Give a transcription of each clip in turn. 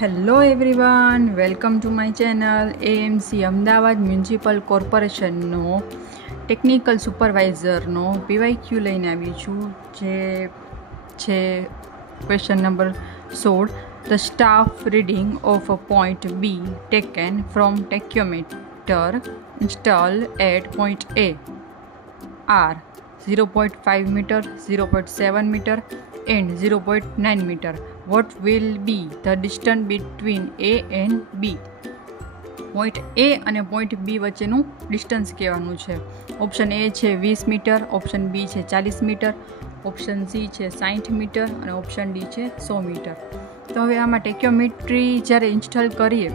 Hello everyone, welcome to my channel. AMC Ahmedabad municipal કોર્પોરેશનનો technical સુપરવાઇઝરનો PYQ લઈને આવી છું, જે છે question number 16. The staff reading of a point be taken from tacheometer install at point A are 0.5 meter, 0.7 meter and 0.9 meter. What will be the distance between A and B? Point A અને point બી વચ્ચેનું distance કહેવાનું છે. Option A છે 20 metre, option B છે 40 metre, option C છે 60 metre અને option D છે 100 metre. તો હવે આમાં ટેક્યોમેટ્રી જ્યારે ઇન્સ્ટોલ કરીએ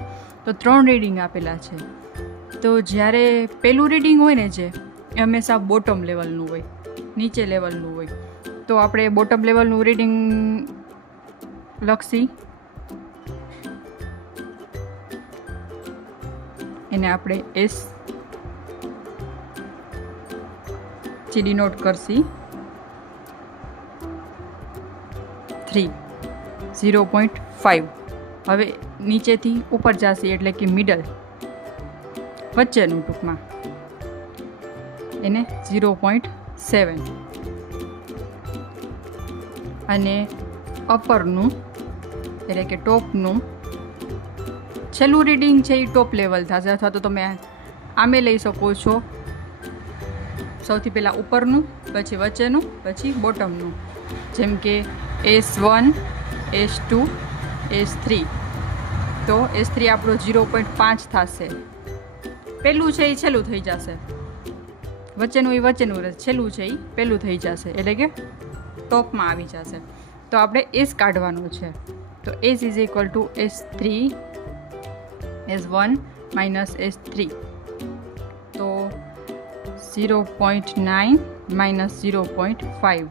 તો 3 રીડિંગ આપેલા છે. તો જ્યારે પહેલું રીડિંગ હોય ને, જે એ હંમેશા બોટમ લેવલનું હોય, નીચે લેવલનું હોય. તો આપણે બોટમ લેવલનું રીડિંગ લખશી, એને આપણે એસ ડિનોટ કરશી 3 0.5. હવે નીચેથી ઉપર જશે એટલે કે મિડલ, વચ્ચેનું ટૂંકમાં, એને 0.7 અને અપરનું એટલે કે ટોપનું છેલ્લું રીડિંગ છે એ ટોપ લેવલ થશે, અથવા તો તમે આમે લઈ શકો છો. સૌથી પહેલાં ઉપરનું, પછી વચ્ચેનું, પછી બોટમનું, જેમ કે S1, S2, S3. તો S3 આપણો 0.5 થશે. પહેલું છે એ છેલ્લું થઈ જશે, વચ્ચેનું એ વચ્ચેનું રહે, છેલ્લું છે એ પહેલું થઈ જશે, એટલે કે ટોપમાં આવી જશે. તો આપણે એસ કાઢવાનું છે. તો S is equal to S3 S1 minus S3. તો 0.9 માઇનસ 0.5.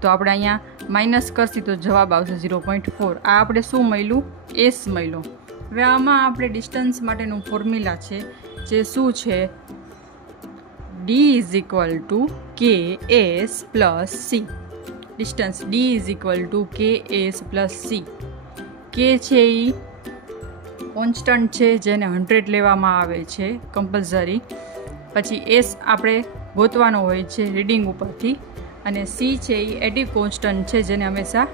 તો આપણે અહીંયા માઇનસ કરશી તો જવાબ આવશે 0.4. આ આપણે શું મળ્યું? એસ મળ્યું. હવે આમાં આપણે ડિસ્ટન્સ માટેનું ફોર્મ્યુલા છે, જે શું છે? D is equal to KS plus C. Distance D is equal to KS plus C. K છે એ કોન્સ્ટન્ટ છે, જેને 100 લેવામાં આવે છે કમ્પલસરી. પછી S આપણે ગોતવાનો હોય છે રીડિંગ ઉપરથી, અને C છે એ એડિવ કોન્સ્ટન્ટ છે, જેને હંમેશા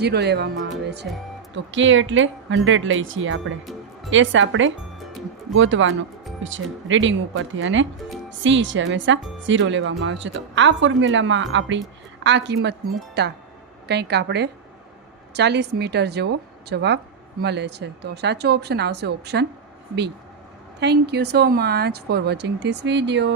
0 લેવામાં આવે છે. તો K એટલે 100 લઈ છીએ આપણે, S આપણે ગોતવાનો છે રીડિંગ ઉપરથી, અને C છે હંમેશા 0 લેવામાં આવે છે. તો આ ફોર્મ્યુલામાં આપણી આ કિંમત મૂકતા કંઈક આપણે 40 મીટર જેવો જવાબ મળે છે. તો સાચો ઓપ્શન આવશે option B. Thank you so much for watching this video.